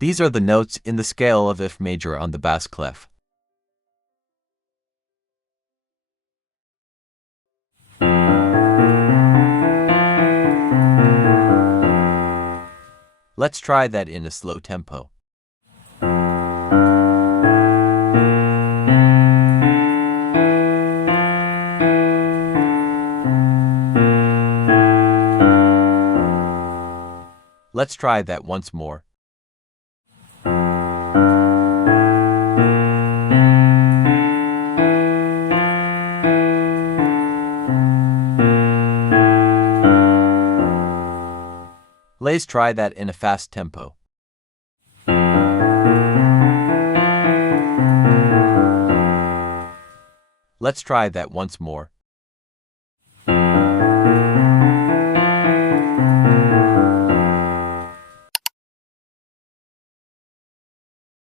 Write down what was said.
These are the notes in the scale of F major on the bass clef. Let's try that in a slow tempo. Let's try that once more. Let's try that in a fast tempo. Let's try that once more.